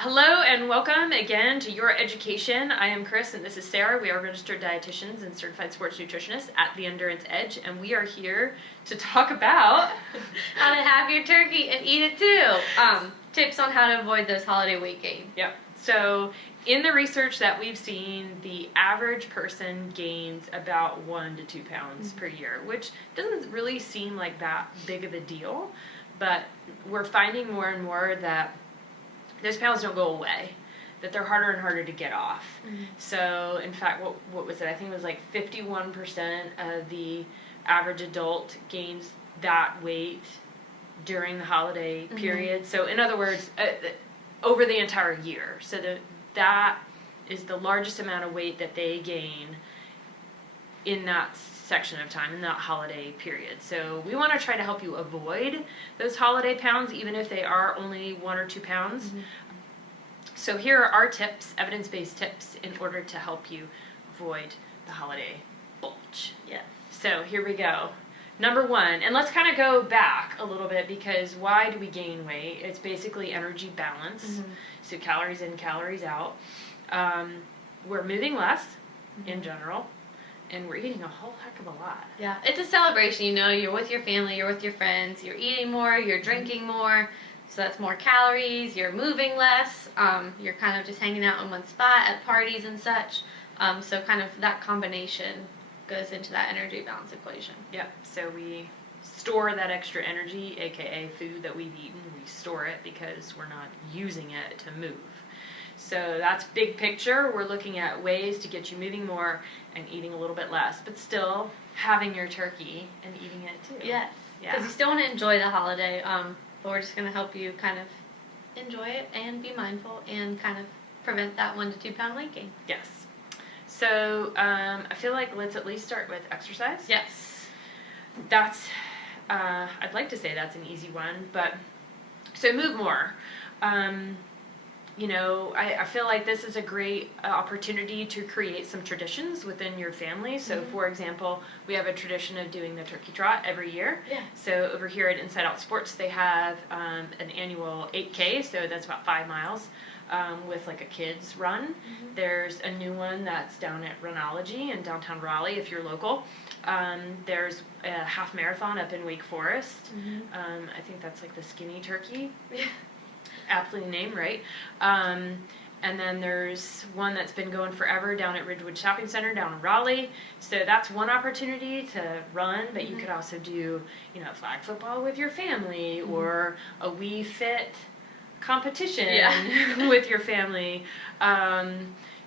Hello and welcome again to Your Education. I am Chris and this is Sarah. We are registered dietitians and certified sports nutritionists at the Endurance Edge, and we are here to talk about how to have your turkey and eat it too. Tips on how to avoid those holiday weight gain. Yep. So in the research that we've seen, the average person gains about 1 to 2 pounds per year, which doesn't really seem like that big of a deal, but we're finding more and more that those pounds don't go away, that they're harder and harder to get off. So in fact, what was it? I think it was like 51% of the average adult gains that weight during the holiday period. So in other words, over the entire year. So that is the largest amount of weight that they gain in that section of time, in that holiday period. So we want to try to help you avoid those holiday pounds, even if they are only 1 or 2 pounds. So here are our tips, evidence-based tips, in order to help you avoid the holiday bulge. Yeah. So here we go. Number 1, and let's kind of go back a little bit, because why do we gain weight? It's basically energy balance. So calories in, calories out. We're moving less in general, and we're eating a whole heck of a lot. Yeah, it's a celebration, you know, you're with your family, you're with your friends, you're eating more, you're drinking more, so that's more calories, you're moving less, you're kind of just hanging out in one spot at parties and such, so kind of that combination goes into that energy balance equation. Yep, so we store that extra energy, aka food that we've eaten, we store it because we're not using it to move. So that's big picture. We're looking at ways to get you moving more and eating a little bit less, but still having your turkey and eating it too. Yes, because you still want to enjoy the holiday, but we're just going to help you kind of enjoy it and be mindful and kind of prevent that 1 to 2 pound weight gain. Yes. So I feel like let's at least start with exercise. Yes. That's, I'd like to say that's an easy one, but so move more. You know, I feel like this is a great opportunity to create some traditions within your family. So, for example, we have a tradition of doing the turkey trot every year. Yeah. So over here at Inside Out Sports, they have an annual 8K, so that's about 5 miles, with like a kids run. There's a new one that's down at Runology in downtown Raleigh, if you're local. There's a half marathon up in Wake Forest. I think that's like the Skinny Turkey. Yeah. Aptly named, right? And then there's one that's been going forever down at Ridgewood Shopping Center down in Raleigh. So that's one opportunity to run, but you could also do, you know, flag football with your family or a Wii Fit competition with your family.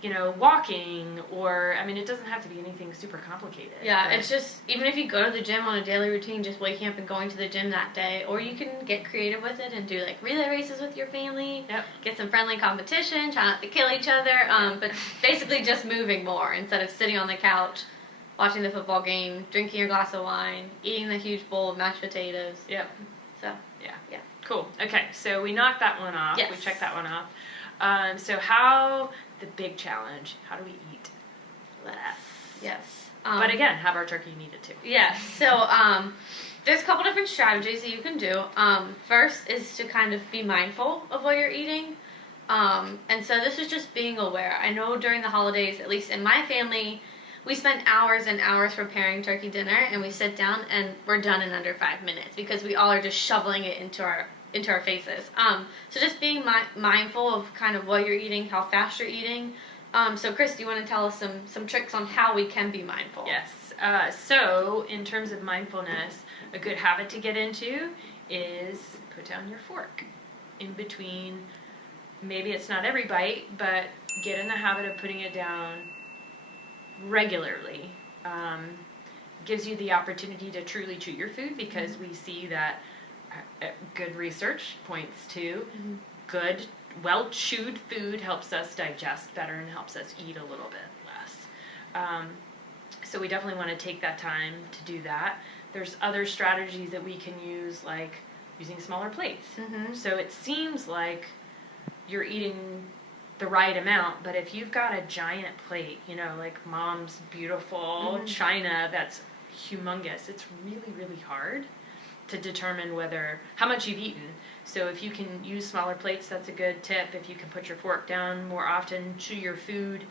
You know, walking, or, I mean, it doesn't have to be anything super complicated. Yeah, it's just, even if you go to the gym on a daily routine, just waking up and going to the gym that day, or you can get creative with it and do, like, relay races with your family, get some friendly competition, try not to kill each other, but basically just moving more instead of sitting on the couch, watching the football game, drinking your glass of wine, eating the huge bowl of mashed potatoes. Yep. So, yeah. Cool. Okay, so we knocked that one off. Yes. We checked that one off. So how... the big challenge, how do we eat less? Yes. But again, have our turkey and eat it too. Yes. So there's a couple different strategies that you can do. First is to kind of be mindful of what you're eating. And so this is just being aware. I know during the holidays, at least in my family, we spend hours and hours preparing turkey dinner, and we sit down and we're done in under 5 minutes because we all are just shoveling it into our faces. So just being mindful of kind of what you're eating, how fast you're eating. So Chris, do you want to tell us some tricks on how we can be mindful? Yes. So in terms of mindfulness, a good habit to get into is put down your fork in between. Maybe it's not every bite, but get in the habit of putting it down regularly. Gives you the opportunity to truly chew your food, because we see that good research points to good, well-chewed food helps us digest better and helps us eat a little bit less. So we definitely want to take that time to do that. There's other strategies that we can use, like using smaller plates. So it seems like you're eating the right amount, but if you've got a giant plate, you know, like Mom's beautiful china that's humongous, it's really, really hard to determine how much you've eaten. So if you can use smaller plates, that's a good tip. If you can put your fork down more often, chew your food,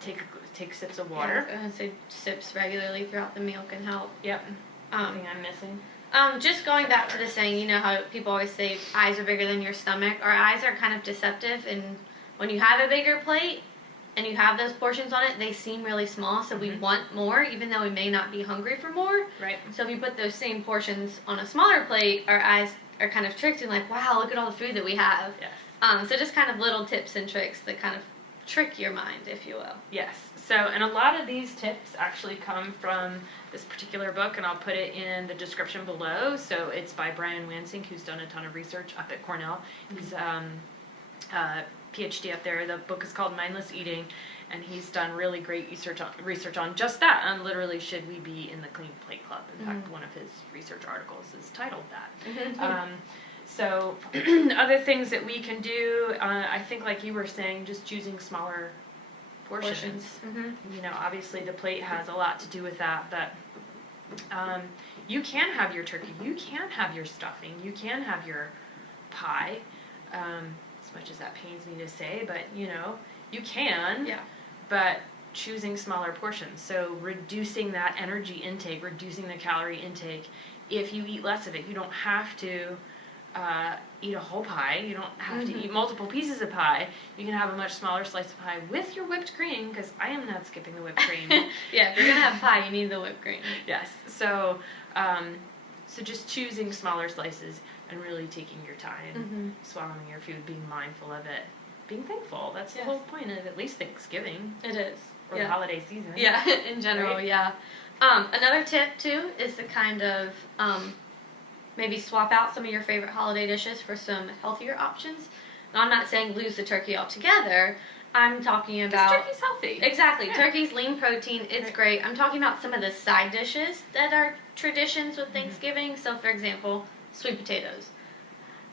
take sips of water. Yeah, I was gonna say sips regularly throughout the meal can help. Yep. Anything I'm missing? Just going back to the saying, you know how people always say eyes are bigger than your stomach. Our eyes are kind of deceptive, and when you have a bigger plate and you have those portions on it, they seem really small, so we want more, even though we may not be hungry for more. Right. So if you put those same portions on a smaller plate, our eyes are kind of tricked and like, wow, look at all the food that we have. Yes. So just kind of little tips and tricks that kind of trick your mind, if you will. Yes. So, and a lot of these tips actually come from this particular book, and I'll put it in the description below. So it's by Brian Wansink, who's done a ton of research up at Cornell. He's PhD up there. The book is called Mindless Eating, and he's done really great research on just that, on literally should we be in the Clean Plate Club. In fact, one of his research articles is titled that. So other things that we can do, I think like you were saying, just choosing smaller portions. You know, obviously the plate has a lot to do with that, but you can have your turkey, you can have your stuffing, you can have your pie, as much as that pains me to say, but you know, you can, but choosing smaller portions. So reducing that energy intake, reducing the calorie intake. If you eat less of it, you don't have to eat a whole pie. You don't have to eat multiple pieces of pie. You can have a much smaller slice of pie with your whipped cream, because I am not skipping the whipped cream. Yeah, if you're going to have pie, you need the whipped cream. Yes. So, so just choosing smaller slices and really taking your time, swallowing your food, being mindful of it, being thankful. That's the whole point of at least Thanksgiving. It is. Or the holiday season. Yeah, in general, right? Another tip, too, is to kind of maybe swap out some of your favorite holiday dishes for some healthier options. Now, I'm not saying lose the turkey altogether. I'm talking about... turkey's healthy. Exactly. Yeah. Turkey's lean protein. It's great. I'm talking about some of the side dishes that are traditions with Thanksgiving. So, for example, sweet potatoes.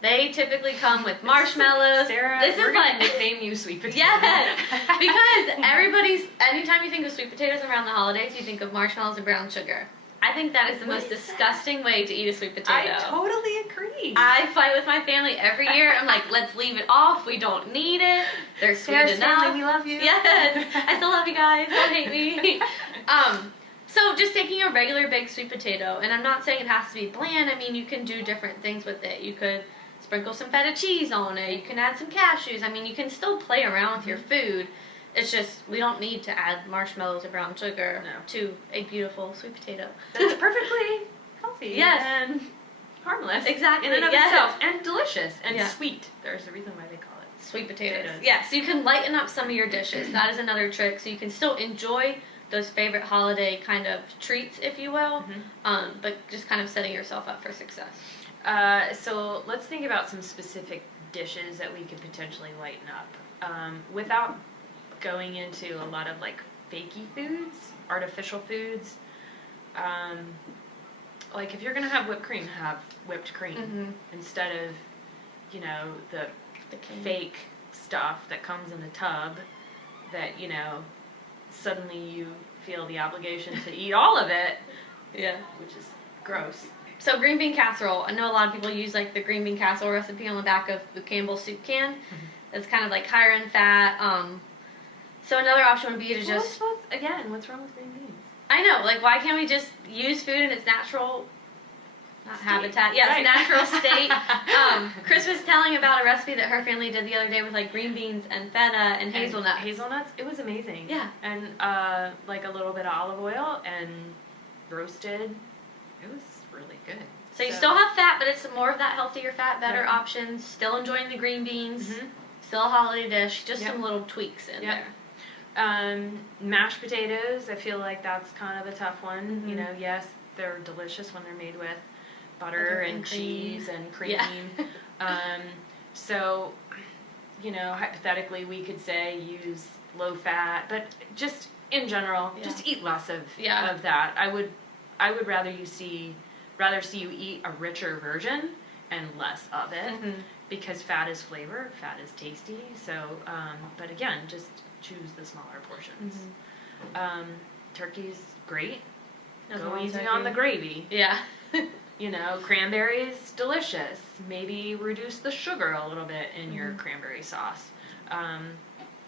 They typically come with marshmallows. Sarah, we're going to nickname you Sweet Potatoes. Yes, because anytime you think of sweet potatoes around the holidays, you think of marshmallows and brown sugar. I think that is the most disgusting way to eat a sweet potato. I totally agree. I fight with my family every year. I'm like, let's leave it off. We don't need it. They're sweet enough. Family, we love you. Yes, I still love you guys. Don't hate me. So just taking a regular big sweet potato, and I'm not saying it has to be bland. I mean, you can do different things with it. You could sprinkle some feta cheese on it. You can add some cashews. I mean, you can still play around with your food. It's just, we don't need to add marshmallows or brown sugar to a beautiful sweet potato. That's perfectly healthy. Yes. And harmless. Exactly. In and of itself. And delicious. And sweet. There's a reason why they call it sweet potatoes. Yeah, so you can lighten up some of your dishes. That is another trick. So you can still enjoy those favorite holiday kind of treats, if you will, but just kind of setting yourself up for success. So let's think about some specific dishes that we could potentially lighten up without going into a lot of like fakey foods, artificial foods. Like if you're gonna have whipped cream, have whipped cream instead of, you know, the fake stuff that comes in a tub that, you know, suddenly you feel the obligation to eat all of it. Yeah, which is gross. So green bean casserole. I know a lot of people use like the green bean casserole recipe on the back of the Campbell's soup can. It's kind of like higher in fat. So another option would be to just... what's wrong with green beans? I know, like why can't we just use food in its natural habitat? Yeah, right. Its natural state. Chris was telling about a recipe that her family did the other day with like green beans and feta and hazelnuts. Hazelnuts, it was amazing. Yeah. And like a little bit of olive oil and roasted. It was really good. So you still have fat, but it's more of that healthier fat, better options. Still enjoying the green beans. Still a holiday dish. Just some little tweaks in there. Mashed potatoes, I feel like that's kind of a tough one. You know, yes, they're delicious when they're made with butter and cheese and cream. Yeah. So, you know, hypothetically, we could say use low fat, but just in general, just eat less of that. I would rather see you eat a richer version and less of it, because fat is flavor, fat is tasty. So, but again, just choose the smaller portions. Turkey's great. Go easy on the gravy. Yeah. Cranberries, delicious. Maybe reduce the sugar a little bit in your cranberry sauce.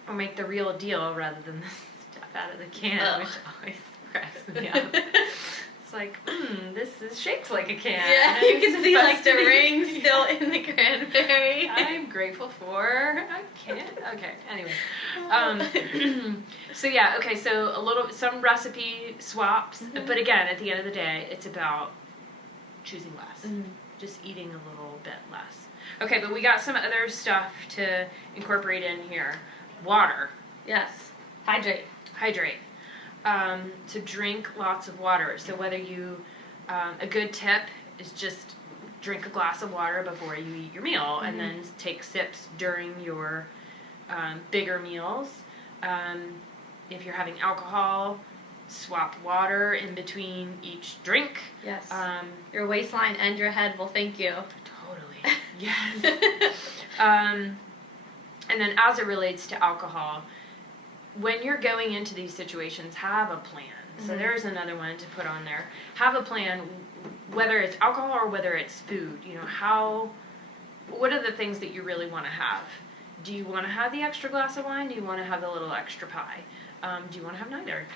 Or make the real deal rather than the stuff out of the can, which always cracks me up. It's like, this is shaped like a can. Yeah, you can see like the ring still in the cranberry. I'm grateful for a can. Okay, anyway. So yeah, okay, so some recipe swaps, but again, at the end of the day, it's about choosing less. Just eating a little bit less. Okay, but we got some other stuff to incorporate in here. Water. Yes. Hydrate. To drink lots of water. So whether you, a good tip is just drink a glass of water before you eat your meal, and then take sips during your bigger meals. If you're having alcohol, swap water in between each drink. Yes. Your waistline and your head will thank you. Totally. Yes. And then as it relates to alcohol, when you're going into these situations, have a plan. So there's another one to put on there. Have a plan, whether it's alcohol or whether it's food. What are the things that you really want to have? Do you want to have the extra glass of wine? Do you want to have the little extra pie? Do you want to have neither?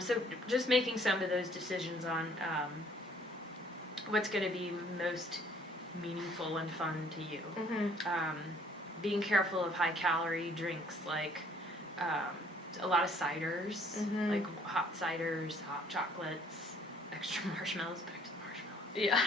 So just making some of those decisions on what's going to be most meaningful and fun to you. Being careful of high-calorie drinks like a lot of ciders, like hot ciders, hot chocolates, extra marshmallows, back to the marshmallows. Yeah.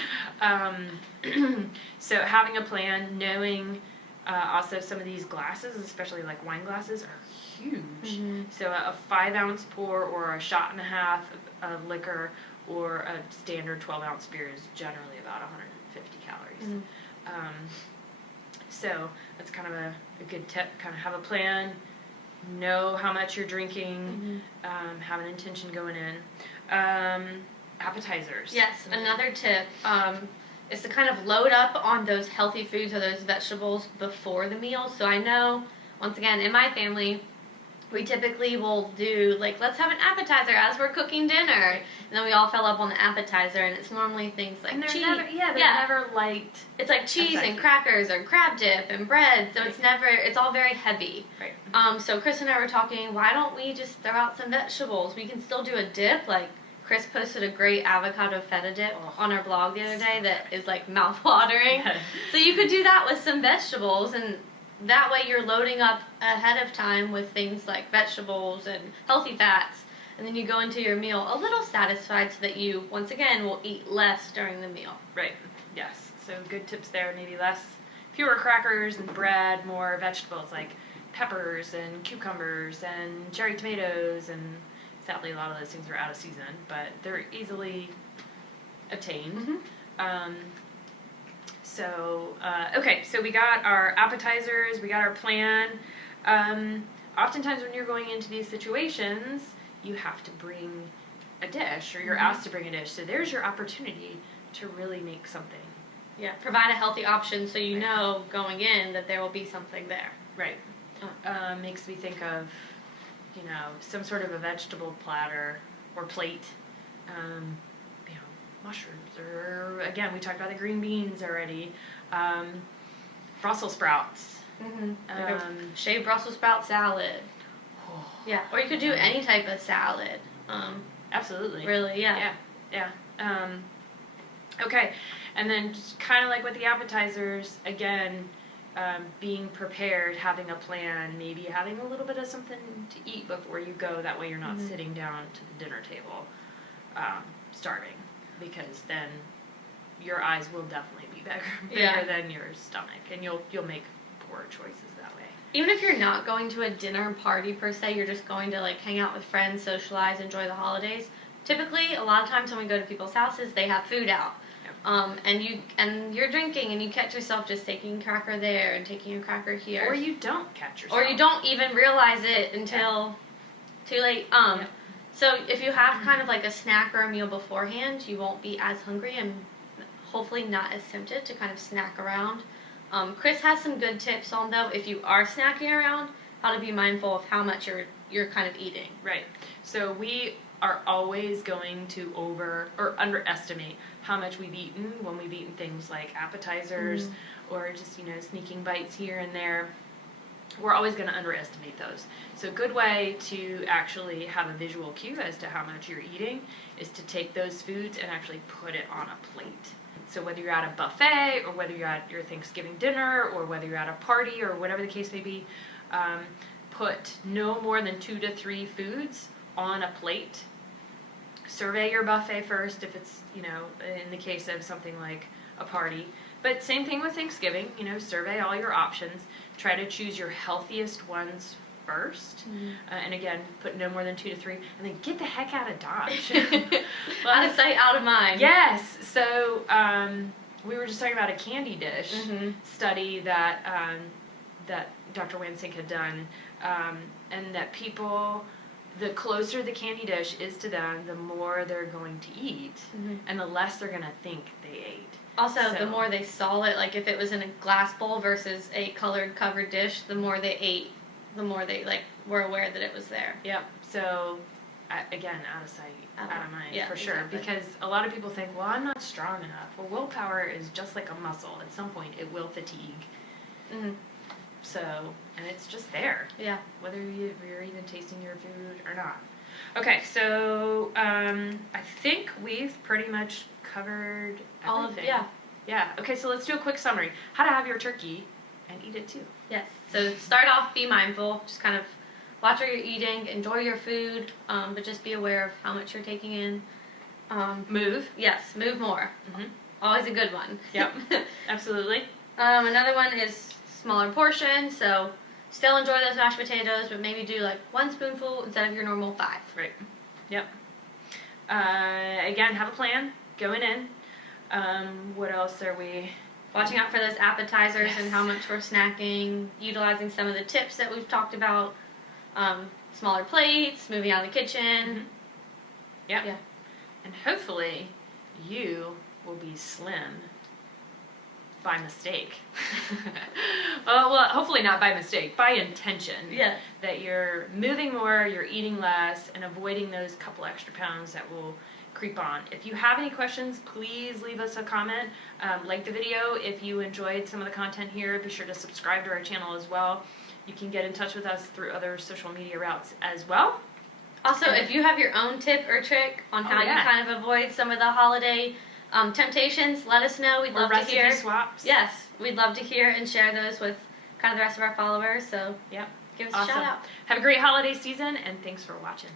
So having a plan, knowing also some of these glasses, especially like wine glasses, are huge. So a 5-ounce pour or a shot and a half of liquor or a standard 12-ounce beer is generally about 150 calories. So that's kind of a good tip. Kind of have a plan, know how much you're drinking, have an intention going in. Appetizers. Yes, another tip is to kind of load up on those healthy foods or those vegetables before the meal. So I know, once again, in my family, we typically will do, like, let's have an appetizer as we're cooking dinner. And then we all fill up on the appetizer, and it's normally things like cheese. They're never light. It's like cheese and crackers or crab dip and bread, so it's all very heavy. Right. So Chris and I were talking, why don't we just throw out some vegetables? We can still do a dip, like Chris posted a great avocado feta dip on our blog the other day that is like mouth-watering. So you could do that with some vegetables, and that way you're loading up ahead of time with things like vegetables and healthy fats, and then you go into your meal a little satisfied so that you, once again, will eat less during the meal. Right, yes. So good tips there, maybe fewer crackers and bread, more vegetables like peppers and cucumbers and cherry tomatoes, and sadly a lot of those things are out of season, but they're easily obtained. Okay, so we got our appetizers, we got our plan. Oftentimes when you're going into these situations, you have to bring a dish, or you're asked to bring a dish. So there's your opportunity to really make something. Yeah, provide a healthy option so you know going in that there will be something there. Right. Makes me think of, some sort of a vegetable platter or plate. Mushrooms, or again, we talked about the green beans already. Brussels sprouts. Shaved Brussels sprout salad. Yeah, or you could do any type of salad. Absolutely. Really, yeah. Yeah. Okay, and then just kind of like with the appetizers, again, being prepared, having a plan, maybe having a little bit of something to eat before you go. That way you're not sitting down to the dinner table starving. Because then your eyes will definitely be bigger than your stomach, and you'll make poor choices that way. Even if you're not going to a dinner party per se, you're just going to like hang out with friends, socialize, enjoy the holidays. Typically, a lot of times when we go to people's houses, they have food out, and you're drinking, and you catch yourself just taking a cracker there and taking a cracker here, or you don't catch yourself, or you don't even realize it until too late. So if you have kind of like a snack or a meal beforehand, you won't be as hungry and hopefully not as tempted to kind of snack around. Chris has some good tips on, though, if you are snacking around, how to be mindful of how much you're kind of eating. Right. So we are always going to underestimate how much we've eaten when we've eaten things like appetizers or just, sneaking bites here and there. We're always going to underestimate those. So a good way to actually have a visual cue as to how much you're eating is to take those foods and actually put it on a plate. So whether you're at a buffet or whether you're at your Thanksgiving dinner or whether you're at a party or whatever the case may be, put no more than 2 to 3 foods on a plate. Survey your buffet first if it's, in the case of something like a party. But same thing with Thanksgiving, survey all your options. Try to choose your healthiest ones first. And again, put no more than 2 to 3, and then get the heck out of Dodge. Out of sight, out of mind. Yes. So we were just talking about a candy dish study that that Dr. Wansink had done, and that people, the closer the candy dish is to them, the more they're going to eat, and the less they're going to think they ate. Also, the more they saw it, like if it was in a glass bowl versus a colored covered dish, the more they ate, the more they were aware that it was there. Yep. So, again, out of sight, out of mind, for sure. Exactly. Because a lot of people think, well, I'm not strong enough. Well, willpower is just like a muscle. At some point, it will fatigue. So, and it's just there. Yeah. Whether you're even tasting your food or not. Okay, so I think we've pretty much covered everything. All of it, Yeah. Okay, so let's do a quick summary. How to have your turkey and eat it too. Yes. So start off, be mindful. Just kind of watch what you're eating, enjoy your food, but just be aware of how much you're taking in. Move. Yes, move more. Always a good one. Yep, absolutely. Another one is smaller portions, so still enjoy those mashed potatoes, but maybe do 1 spoonful instead of your normal 5. Right. Yep. Again, have a plan going in. What else are we? Watching out for those appetizers and how much we're snacking, utilizing some of the tips that we've talked about, smaller plates, moving out of the kitchen. Yep. Yeah. And hopefully you will be slim by mistake. well, hopefully not by mistake, by intention. Yeah. That you're moving more, you're eating less, and avoiding those couple extra pounds that will creep on. If you have any questions, please leave us a comment. Like the video. If you enjoyed some of the content here, be sure to subscribe to our channel as well. You can get in touch with us through other social media routes as well. Also, if you have your own tip or trick on how you kind of avoid some of the holiday temptations, let us know. We'd love to hear. Recipe swaps. Yes, we'd love to hear and share those with kind of the rest of our followers. So, yep, give us a shout out. Have a great holiday season, and thanks for watching.